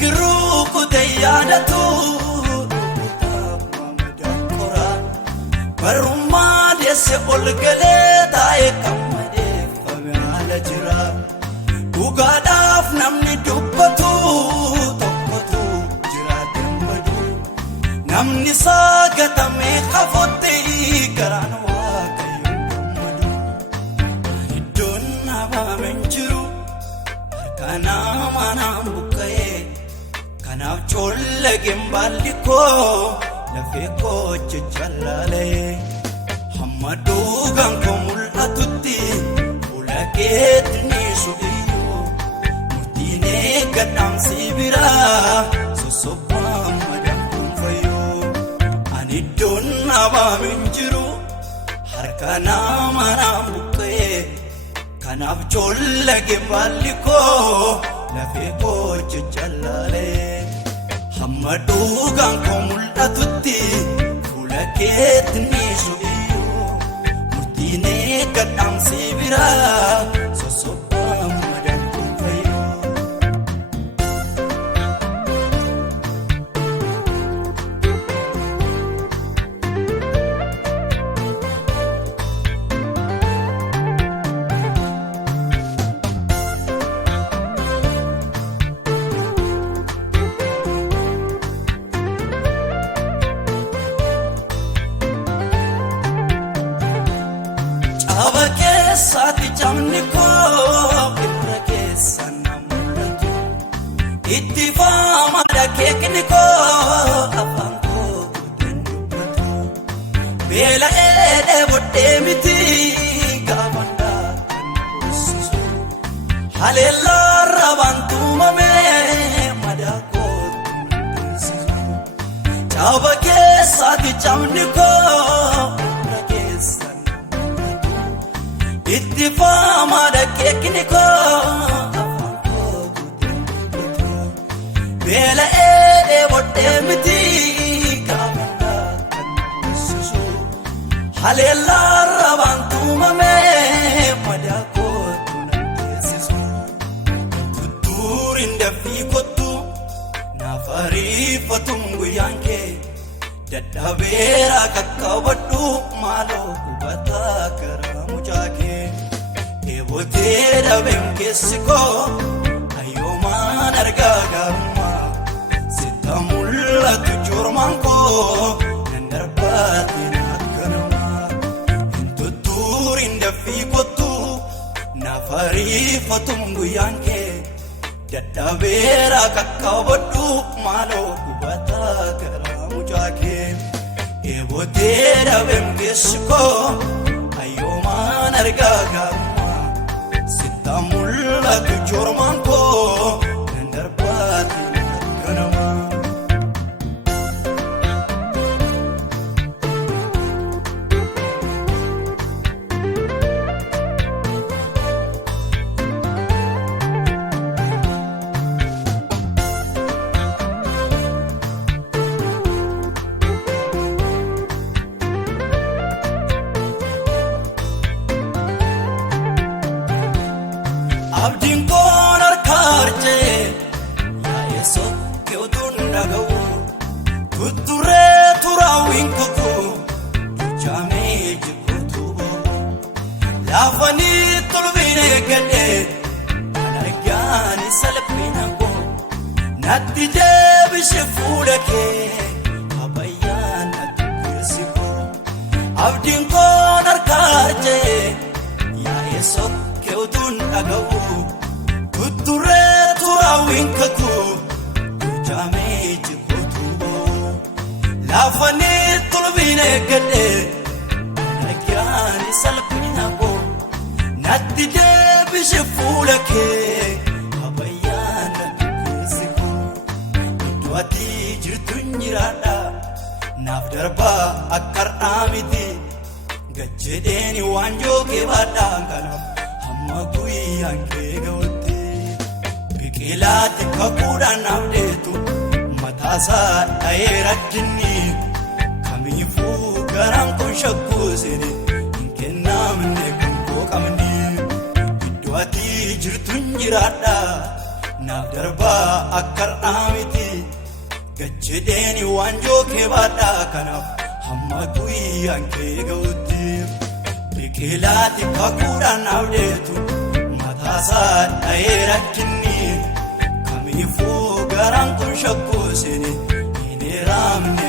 Akiruu kutee yaadatu barummaa deesse ol galee taa'ee kammadeeffame haala jira. Dhugaadhaaf namni dubbatu tokkotu jira dambadu. Namni saagatame kafotte garaan waaqayyoon gammadu. Iddoon naafame hin jiru harka nama naan buqqa'ee. Kanaaf coollageen baalli koo lafee koo jajjallalee. Hamma dhugaan koo mul'atutti fuula keetti ni su'iyyuu. Murtiin eeggadhaamsi biraa sosobaan madaan kuunfayyuu. Ani iddoon naafame hin jiru harka nama naan buqqa'ee. Kanaaf coollageen baalli koo lafee koo jajjallalee. Hamma dhugaan koo mul'atutti fuula keetti ni su'iyyuu. Murtiin eeggadhaamsi biraa sosobaan madaan kuunfayyuu. Aba keessaati jamni koo irra keessa na mul'atu. Itti faamada keekni koo afaan koo guuteen dubbatu. Beela'ee dheebodhee miti gaafandaa kan kursiisu. Haleellaa rabaan tuumamee madaa kootu murteessisu. Aba keessaati jamni koo irra keessa. Itti faamada keekni koo afaan koo guuteen dubbatu. Beela'ee dheebodhee miti gaafandaa kan kursiisu. Haleellaa rabaan tuumamee madaa kootu nan teessisu. Tuttuuriin dafii kottu naaf ariifatuun guyyaan kee. Dadhabeera qaqqabadhu maaloo hubataa karaa mucaa kee. Eebootee dhabeen keessi koo ayyoomaan argaa gaarummaa. Sitta mul'atu joormaan koo nan darbaatiin akka namaa. Hin tuttuuriin dafii kottu naaf ariifatuun guyyaan kee. Dadhabeera qaqqabadhu maaloo hubataa karaa mucaa kee. Eebootee dhabeen keessi koo ayyoomaan argaa gaarummaa. Sitta mul'atu joormaan koo nan darbaatiin akka namaa. Abdiin koon harkaa arjee yaa'ee sokkee utuun dhaga'u. Tutturee turaawwiin kakuu duchaamee jibbootu boo'u. Laafanii tolbiin eeggadhee alagaan salphina koo. Natti deebishe fuula kee abayyaan natti keessi koo. Abdiin koon harkaa arjee yaa'ee sokkee utuun dhaga'u. Tutturee turaawwiin kakuu duchaamee jibbootu boo'u. Laafanii tolbiin eeggadhee alagaan salphina koo. Natti deebishe fuula kee abayyaan natti keessi koo. Iddoo ati jirtu hin jiraadha naaf darbaa akka har'aa miti. Gajjedheeni waan jookee baadhaan kanaaf hamma guyyaan kee ga'utti. Biqilaatti kakuudhaan naaf dheetu mataasaa dha'ee rakkinni. Kamiifuu garaan kun shakkuu seenee hin kennamne kan koo qabni. Iddoo ati jirtu hin jiraadha naaf darbaa akkar'aa miti gachedheeni waanjoo kee baadhaa kanaaf hamma guyyaan kee ga'utti biqilaati kakuudhaan naaf deetu mataasaa dha'ee rakkinni kamiifuu garaan kun shakkoo seene hin eeraamne